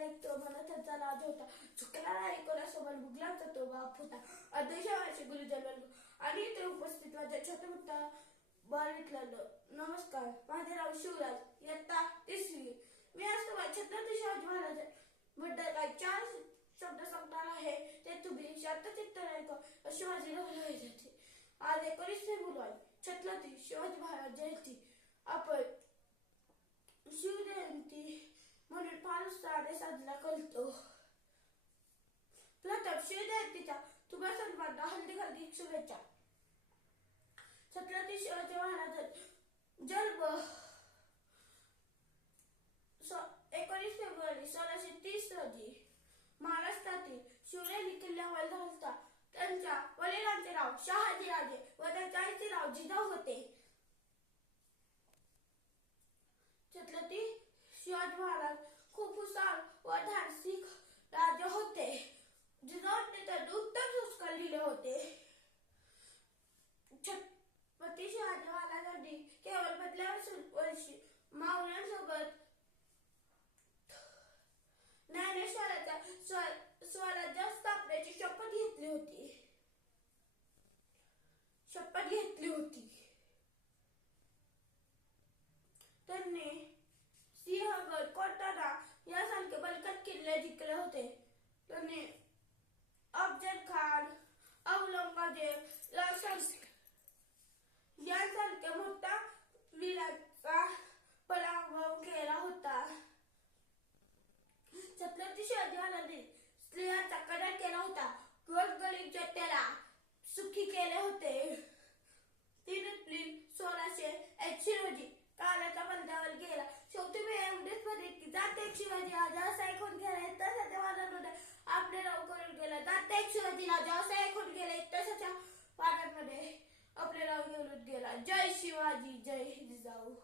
एक तो म्हणत राज होता. चुकला नाही मुघलांचा तो बाप होता. अध्यक्षाचे गुरुजन आणि इथे उपस्थित माझ्या छोट्या मोठ्या नमस्कार माझे नाव शिवराज इयत्ता तिसरी. मी आज तुम्हाला छत्रपती शिवाजी महाराजबद्दल काही चार शब्द सांगणार आहे. ते तुम्ही शांतचित्त ऐका शिवाजी महाराजांचे आज एकोणीस फेब्रुवारी छत्रपती शिवाजी महाराज जयंती. आपण शिवजयंती म्हणून फार साजरा करतो. प्रथम शिवजयंतीच्या तुम्हा सर्वांना हल्दी हल्दी शुभेच्छा. छत्रपती शिवाजी महाराज जन्म एकोणीस फेब्रुवारी सोळाशे तीस रोजी महाराष्ट्रातील शिवनेरी किल्ल्यावर झालता त्यांच्या वडिलांचे नाव शहाजीराजे व त्यांच्या आईचे नाव जिजाऊ होते छत्रपती शिवाजी महाराज खूप हुशार व धाडसी राजे होते जिजाऊने त्यांनी उत्तम संस्कार दिले होते छत्रपती शिवाजी महाराजांनी केवळ बदल्या वर्षी मावळ्यांसोबत. ज्ञानेश्वराच्या स्व- स्वराज्य स्थापनेची शपथ घेतली होती. शपथ घेतली होती. त्यांनी सिंहगड कोटारा यासारखे बलकट किल्ले जिंकले होते. त्यांनी शिवाजी राजा ऐकून गेला तसं वादांमध्ये आपले नाव करून गेला. जाते शिवाजी राजा असं ऐकून गेले तशाच्या वादांमध्ये आपले नाव घेऊन गेला. जय शिवाजी जय जिजाऊ.